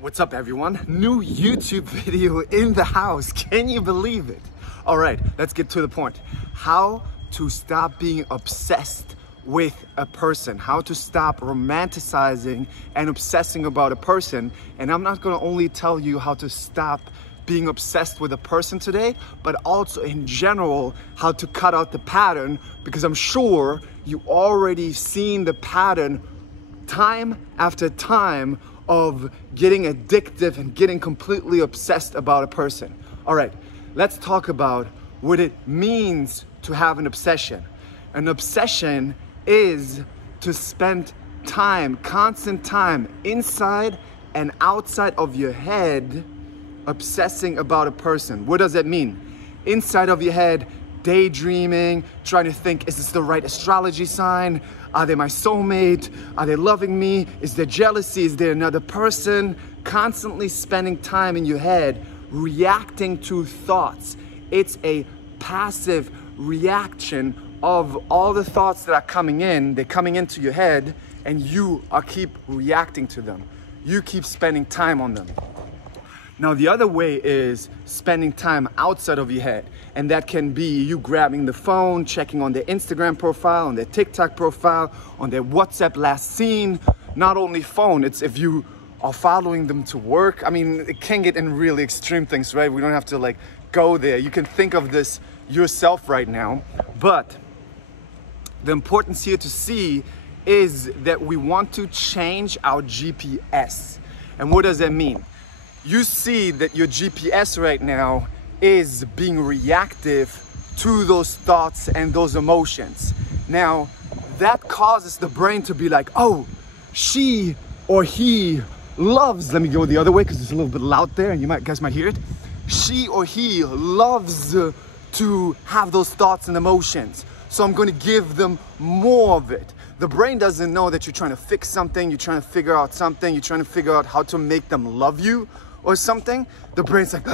What's up everyone? New YouTube video in the house. Can you believe it? All right, let's get to the point. How to stop being obsessed with a person. How to stop romanticizing and obsessing about a person. And I'm not gonna only tell you how to stop being obsessed with a person today, but also in general, how to cut out the pattern, because I'm sure you already seen the pattern time after time of getting addictive and getting completely obsessed about a person. All right, let's talk about what it means to have an obsession. An obsession is to spend time, constant time, inside and outside of your head, obsessing about a person. What does that mean? Inside of your head, daydreaming, trying to think, is this the right astrology sign? Are they my soulmate? Are they loving me? Is there jealousy? Is there another person? Constantly spending time in your head, reacting to thoughts. It's a passive reaction of all the thoughts that are coming in. They're coming into your head and you keep reacting to them. You keep spending time on them. Now, the other way is spending time outside of your head. And that can be you grabbing the phone, checking on their Instagram profile, on their TikTok profile, on their WhatsApp last seen. Not only phone, it's if you are following them to work. I mean, it can get in really extreme things, right? We don't have to like go there. You can think of this yourself right now. But the importance here to see is that we want to change our GPS. And what does that mean? You see that your GPS right now is being reactive to those thoughts and those emotions. Now, that causes the brain to be like, oh, she or he loves, let me go the other way because it's a little bit loud there and you guys might hear it. She or he loves to have those thoughts and emotions. So I'm going to give them more of it. The brain doesn't know that you're trying to fix something, you're trying to figure out something, you're trying to figure out how to make them love you or something. The brain's like,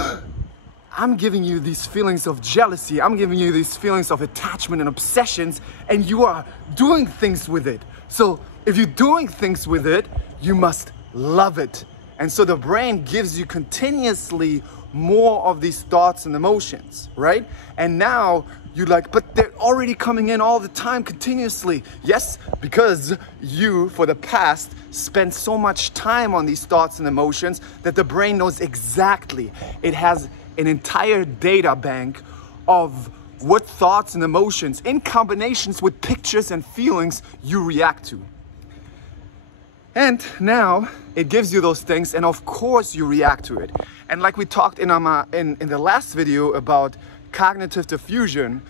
I'm giving you these feelings of jealousy, I'm giving you these feelings of attachment and obsessions, and you are doing things with it. So if you're doing things with it, you must love it. And so the brain gives you continuously more of these thoughts and emotions, right? And now you're like, but they're already coming in all the time continuously. Yes, because you, for the past, spent so much time on these thoughts and emotions that the brain knows exactly. It has an entire data bank of what thoughts and emotions in combinations with pictures and feelings you react to. And now it gives you those things, and of course you react to it. And like we talked in the last video about cognitive diffusion,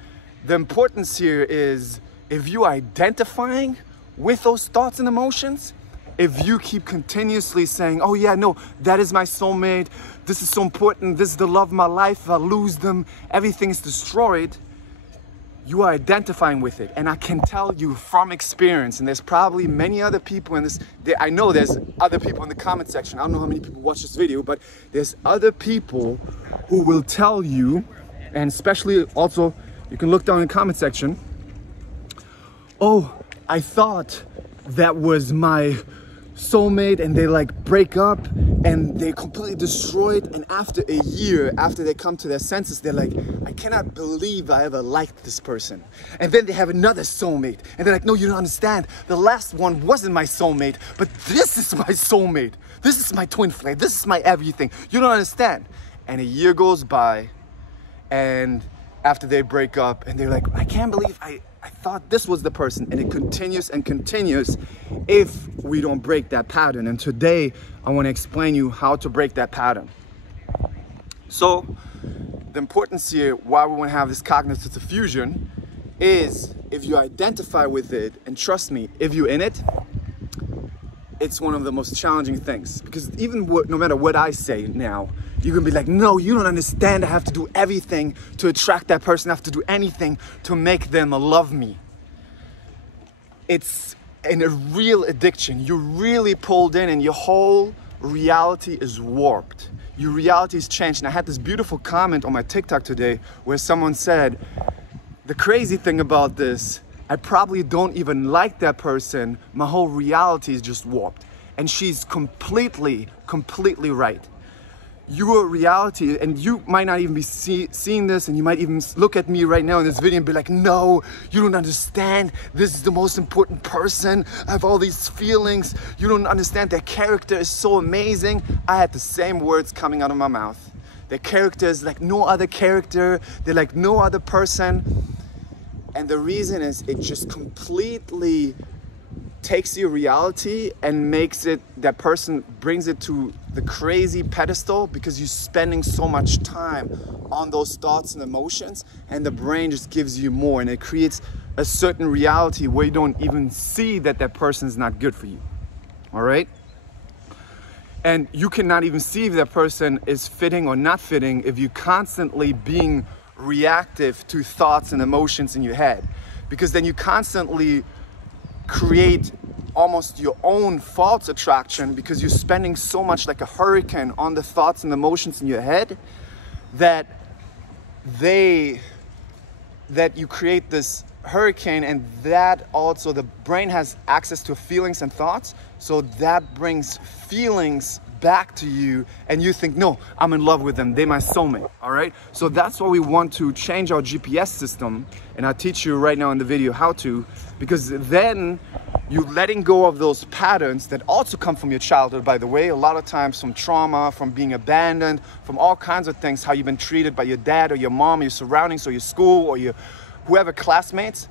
the importance here is if you are identifying with those thoughts and emotions, if you keep continuously saying, oh yeah, no, that is my soulmate, this is so important, this is the love of my life, if I lose them, everything's destroyed, you are identifying with it. And I can tell you from experience, and there's probably many other people in this, I know there's other people in the comment section, I don't know how many people watch this video, but there's other people who will tell you, and especially also, you can look down in the comment section, oh, I thought that was my soulmate, and they like break up and they completely destroy it, and after a year, after they come to their senses, they're like, I cannot believe I ever liked this person. And then they have another soulmate and they're like, no, you don't understand, the last one wasn't my soulmate, but this is my soulmate, this is my twin flame, this is my everything, you don't understand. And a year goes by, and after they break up and they're like, I can't believe I thought this was the person, and it continues and continues if we don't break that pattern. And today I want to explain you how to break that pattern. So the importance here, why we want to have this cognitive diffusion, is if you identify with it, and trust me, if you're in it, it's one of the most challenging things, because even no matter what I say now, you're gonna be like, no, you don't understand. I have to do everything to attract that person. I have to do anything to make them love me. It's a real addiction. You're really pulled in and your whole reality is warped. Your reality is changed. And I had this beautiful comment on my TikTok today where someone said, the crazy thing about this, I probably don't even like that person. My whole reality is just warped. And she's completely right. Your reality, and you might not even be seeing this, and you might even look at me right now in this video and be like, no, you don't understand. This is the most important person. I have all these feelings. You don't understand. Their character is so amazing. I had the same words coming out of my mouth. Their character is like no other character. They're like no other person. And the reason is it just completely takes your reality and makes it, that person brings it to the crazy pedestal because you're spending so much time on those thoughts and emotions, and the brain just gives you more, and it creates a certain reality where you don't even see that that person is not good for you. All right? And you cannot even see if that person is fitting or not fitting if you're constantly being reactive to thoughts and emotions in your head, because then you constantly create almost your own false attraction because you're spending so much like a hurricane on the thoughts and emotions in your head that you create this hurricane, and that also the brain has access to feelings and thoughts, so that brings feelings back to you, and you think, no, I'm in love with them, they're my soulmate. All right, so that's why we want to change our GPS system, and I'll teach you right now in the video how to, because then you're letting go of those patterns that also come from your childhood, by the way, a lot of times from trauma, from being abandoned, from all kinds of things, how you've been treated by your dad or your mom, or your surroundings, or your school, or your whoever classmates.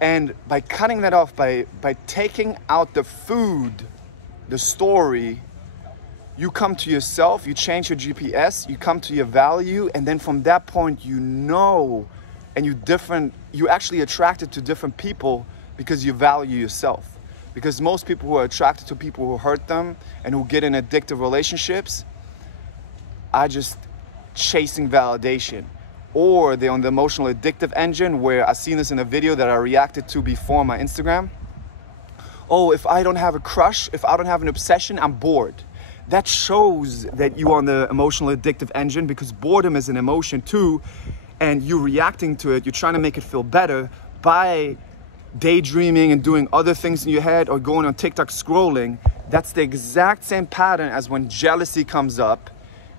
And by cutting that off, by taking out the food, the story, you come to yourself, you change your GPS, you come to your value, and then from that point, you know, and you're actually attracted to different people because you value yourself. Because most people who are attracted to people who hurt them and who get in addictive relationships are just chasing validation. Or they're on the emotional addictive engine, where I've seen this in a video that I reacted to before on my Instagram. Oh, if I don't have a crush, if I don't have an obsession, I'm bored. That shows that you're on the emotional addictive engine, because boredom is an emotion too, and you're reacting to it. You're trying to make it feel better by daydreaming and doing other things in your head, or going on TikTok scrolling. That's the exact same pattern as when jealousy comes up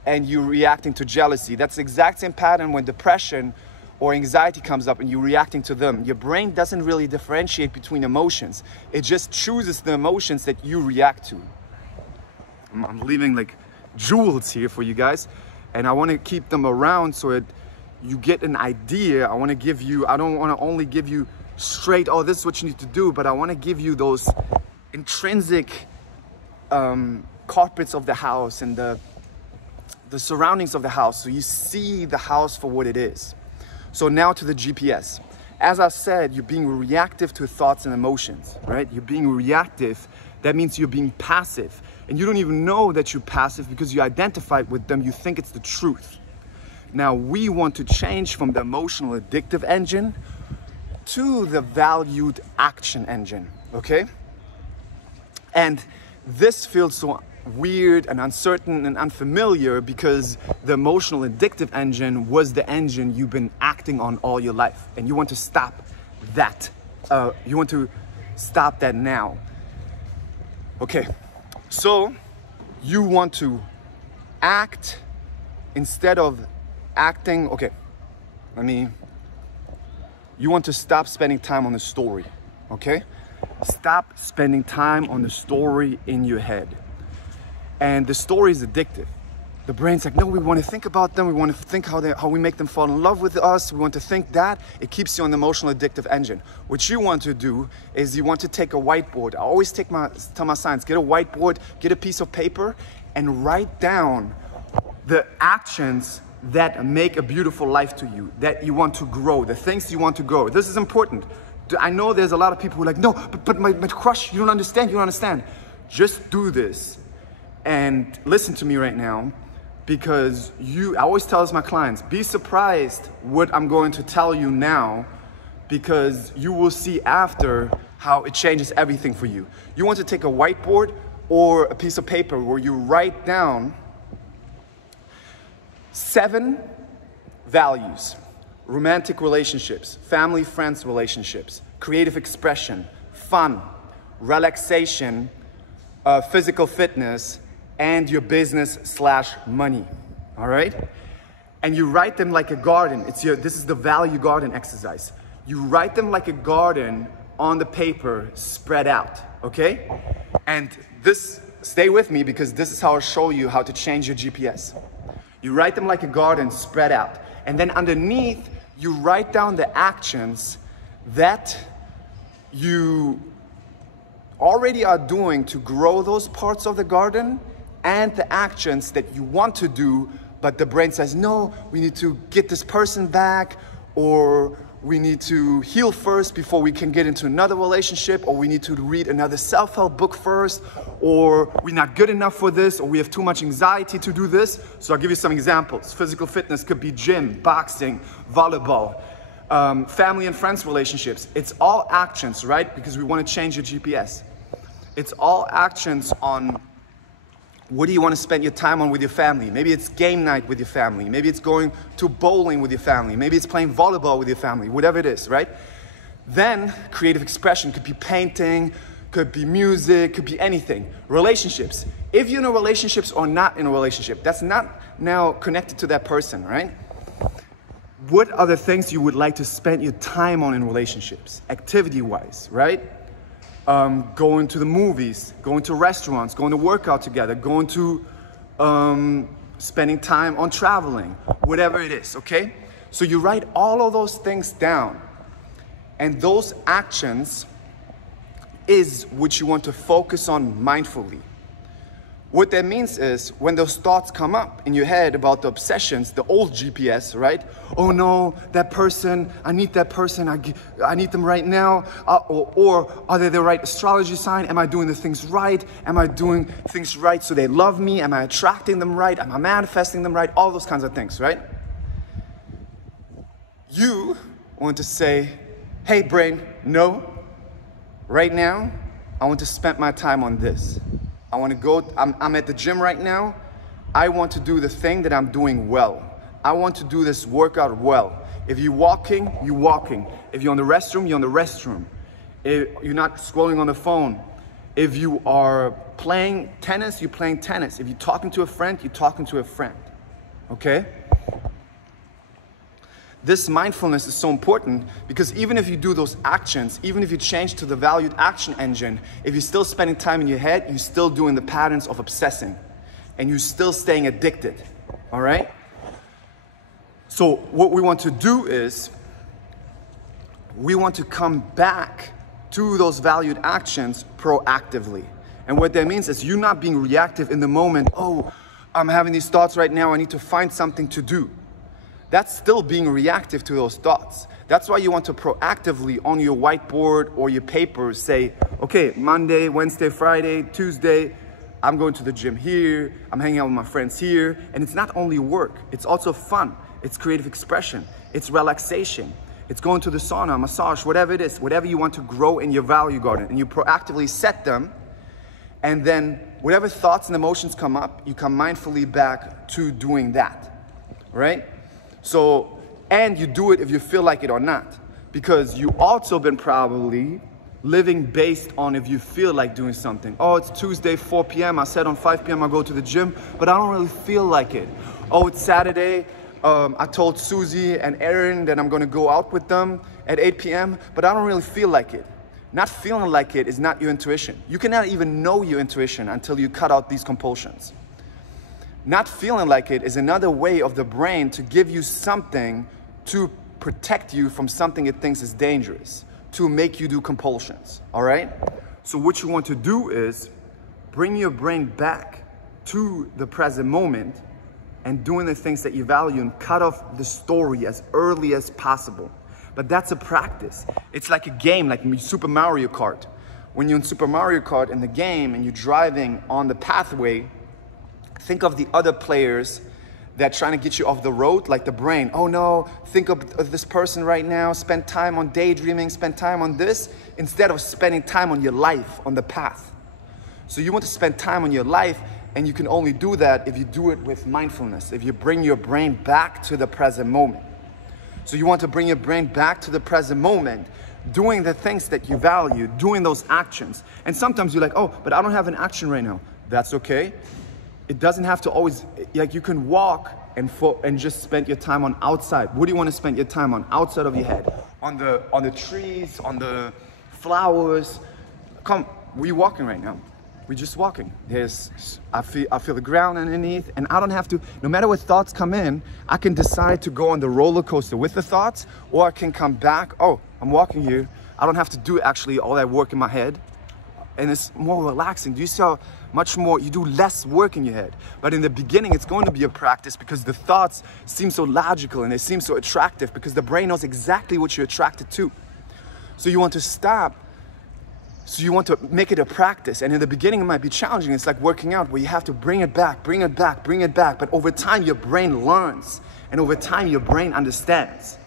and you're reacting to jealousy. That's the exact same pattern when depression or anxiety comes up and you're reacting to them. Your brain doesn't really differentiate between emotions. It just chooses the emotions that you react to. I'm leaving like jewels here for you guys, and I want to keep them around so that you get an idea. I want to give you, I don't want to only give you straight, oh, this is what you need to do, but I want to give you those intrinsic carpets of the house and the surroundings of the house, so you see the house for what it is. So now to the GPS. As I said, you're being reactive to thoughts and emotions, right? You're being reactive. That means you're being passive, and you don't even know that you're passive because you identified with them. You think it's the truth. Now we want to change from the emotional addictive engine to the valued action engine, okay? And this feels so weird and uncertain and unfamiliar because the emotional addictive engine was the engine you've been acting on all your life, and you want to stop that. You want to stop that now. Okay, so you want to act instead of acting. Okay, you want to stop spending time on the story, okay? Stop spending time on the story in your head. And the story is addictive. The brain's like, no, we want to think about them. We want to think how we make them fall in love with us. We want to think that. It keeps you on the emotional addictive engine. What you want to do is you want to take a whiteboard. I always tell my science, get a whiteboard, get a piece of paper, and write down the actions that make a beautiful life to you, that you want to grow, the things you want to grow. This is important. I know there's a lot of people who are like, no, but my crush, you don't understand. Just do this and listen to me right now, because I always tell my clients, be surprised what I'm going to tell you now, because you will see after how it changes everything for you. You want to take a whiteboard or a piece of paper where you write down 7 values: romantic relationships, family, friends relationships, creative expression, fun, relaxation, physical fitness, and your business / money, all right? And you write them like a garden. This is the value garden exercise. You write them like a garden on the paper, spread out, okay? And this, stay with me because this is how I'll show you how to change your GPS. You write them like a garden, spread out. And then underneath, you write down the actions that you already are doing to grow those parts of the garden, and the actions that you want to do, but the brain says, no, we need to get this person back, or we need to heal first before we can get into another relationship, or we need to read another self-help book first, or we're not good enough for this, or we have too much anxiety to do this. So I'll give you some examples. Physical fitness could be gym, boxing, volleyball, family and friends relationships. It's all actions, right? Because we want to change your GPS. It's all actions on what do you want to spend your time on with your family. Maybe it's game night with your family. Maybe it's going to bowling with your family. Maybe it's playing volleyball with your family, whatever it is, right? Then creative expression could be painting, could be music, could be anything. Relationships. If you're in a relationship or not in a relationship, that's not now connected to that person, right? What are the things you would like to spend your time on in relationships, activity-wise, right? Going to the movies, going to restaurants, going to work out together, going to spending time on traveling, whatever it is, okay? So you write all of those things down, and those actions is what you want to focus on mindfully. What that means is when those thoughts come up in your head about the obsessions, the old GPS, right? Oh no, that person, I need that person, I need them right now. Or are they the right astrology sign? Am I doing the things right? Am I doing things right so they love me? Am I attracting them right? Am I manifesting them right? All those kinds of things, right? You want to say, hey brain, no. Right now, I want to spend my time on this. I want to go, I'm at the gym right now. I want to do the thing that I'm doing well. I want to do this workout well. If you're walking, you're walking. If you're on the restroom, you're on the restroom. If you're not scrolling on the phone. If you are playing tennis, you're playing tennis. If you're talking to a friend, you're talking to a friend. Okay? This mindfulness is so important because even if you do those actions, even if you change to the valued action engine, if you're still spending time in your head, you're still doing the patterns of obsessing and you're still staying addicted, all right? So what we want to do is we want to come back to those valued actions proactively. And what that means is you not being reactive in the moment, oh, I'm having these thoughts right now, I need to find something to do. That's still being reactive to those thoughts. That's why you want to proactively on your whiteboard or your paper say, okay, Monday, Wednesday, Friday, Tuesday, I'm going to the gym here, I'm hanging out with my friends here. And it's not only work, it's also fun. It's creative expression, it's relaxation. It's going to the sauna, massage, whatever it is, whatever you want to grow in your value garden. And you proactively set them. And then whatever thoughts and emotions come up, you come mindfully back to doing that, right? So, and you do it if you feel like it or not, because you also been probably living based on if you feel like doing something. Oh, it's Tuesday, 4 p.m. I said on 5 p.m. I go to the gym, but I don't really feel like it. Oh, it's Saturday. I told Susie and Aaron that I'm going to go out with them at 8 p.m., but I don't really feel like it. Not feeling like it is not your intuition. You cannot even know your intuition until you cut out these compulsions. Not feeling like it is another way of the brain to give you something to protect you from something it thinks is dangerous, to make you do compulsions, all right? So what you want to do is bring your brain back to the present moment and doing the things that you value and cut off the story as early as possible. But that's a practice. It's like a game, like Super Mario Kart. When you're in Super Mario Kart in the game and you're driving on the pathway, think of the other players that are trying to get you off the road, like the brain. Oh no, think of this person right now, spend time on daydreaming, spend time on this, instead of spending time on your life, on the path. So you want to spend time on your life, and you can only do that if you do it with mindfulness, if you bring your brain back to the present moment. So you want to bring your brain back to the present moment. doing the things that you value, doing those actions. And sometimes you're like, oh, but I don't have an action right now. That's okay. It doesn't have to always, like you can walk and just spend your time on outside. What do you want to spend your time on? Outside of your head. On the trees, on the flowers. Come, we're walking right now. We're just walking. I feel the ground underneath, and I don't have to, no matter what thoughts come in, I can decide to go on the roller coaster with the thoughts, or I can come back, oh, I'm walking here. I don't have to do actually all that work in my head, and it's more relaxing. Do you see how much more, you do less work in your head? But in the beginning, it's going to be a practice because the thoughts seem so logical and they seem so attractive because the brain knows exactly what you're attracted to. So you want to stop. So you want to make it a practice, and in the beginning it might be challenging. It's like working out where you have to bring it back, but over time your brain learns, and over time your brain understands.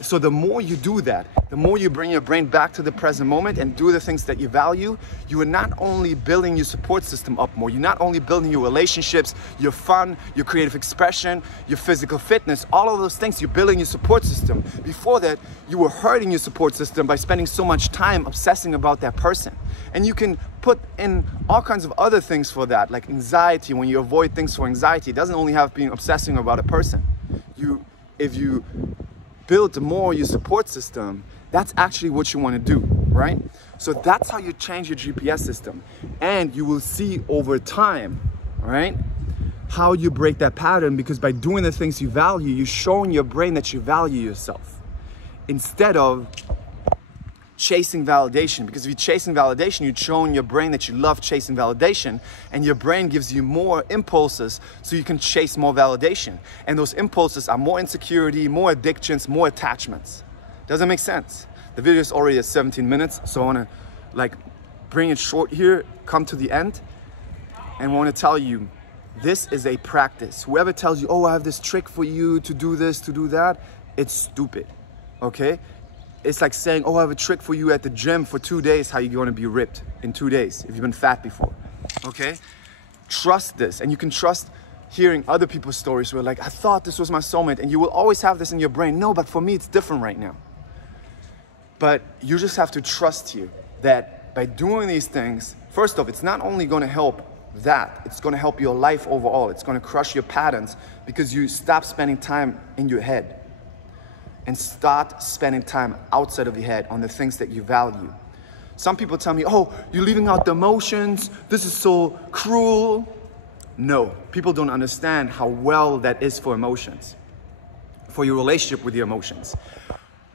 So the more you do that, the more you bring your brain back to the present moment and do the things that you value, you are not only building your support system up more, you're not only building your relationships, your fun, your creative expression, your physical fitness, all of those things, you're building your support system. Before that, you were hurting your support system by spending so much time obsessing about that person. And you can put in all kinds of other things for that, like anxiety. When you avoid things for anxiety, it doesn't only have been obsessing about a person. If you build more your support system, that's actually what you want to do, right? So that's how you change your GPS system, and you will see over time, right, how you break that pattern, because by doing the things you value, you're showing your brain that you value yourself instead of chasing validation. Because if you're chasing validation, you're showing your brain that you love chasing validation, and your brain gives you more impulses so you can chase more validation. And those impulses are more insecurity, more addictions, more attachments. Does that make sense? The video is already at 17 minutes, so I want to bring it short here, come to the end, and I want to tell you, this is a practice. Whoever tells you, oh, I have this trick for you to do this, to do that, it's stupid, okay? It's like saying, oh, I have a trick for you at the gym for 2 days, how you're going to be ripped in 2 days if you've been fat before, okay? Trust this, and you can trust hearing other people's stories where like, I thought this was my soulmate, and you will always have this in your brain. No, but for me, it's different right now. But you just have to trust you that by doing these things, first off, it's not only going to help that, it's going to help your life overall. It's going to crush your patterns because you stop spending time in your head and start spending time outside of your head on the things that you value. Some people tell me, oh, you're leaving out the emotions. This is so cruel. No, people don't understand how well that is for emotions, for your relationship with your emotions.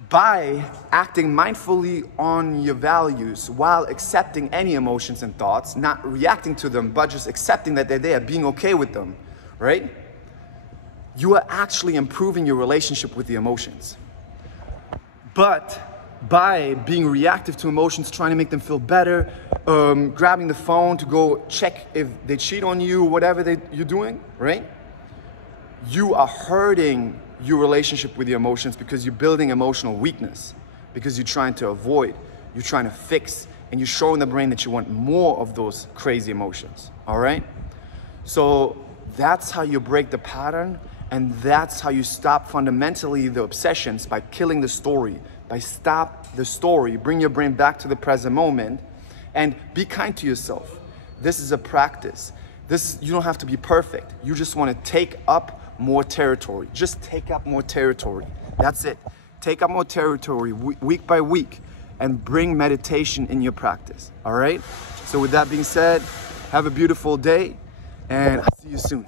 By acting mindfully on your values while accepting any emotions and thoughts, not reacting to them, but just accepting that they're there, being okay with them, right? You are actually improving your relationship with the emotions. But by being reactive to emotions, trying to make them feel better, grabbing the phone to go check if they cheat on you, whatever you're doing, right? You are hurting your relationship with your emotions because you're building emotional weakness, because you're trying to avoid, you're trying to fix, and you're showing the brain that you want more of those crazy emotions, all right? So that's how you break the pattern. And that's how you stop fundamentally the obsessions, by killing the story, by stop the story, bring your brain back to the present moment, and be kind to yourself. This is a practice. You don't have to be perfect. You just want to take up more territory. Just take up more territory. That's it. Take up more territory week by week and bring meditation in your practice. All right? So with that being said, have a beautiful day, and I'll see you soon.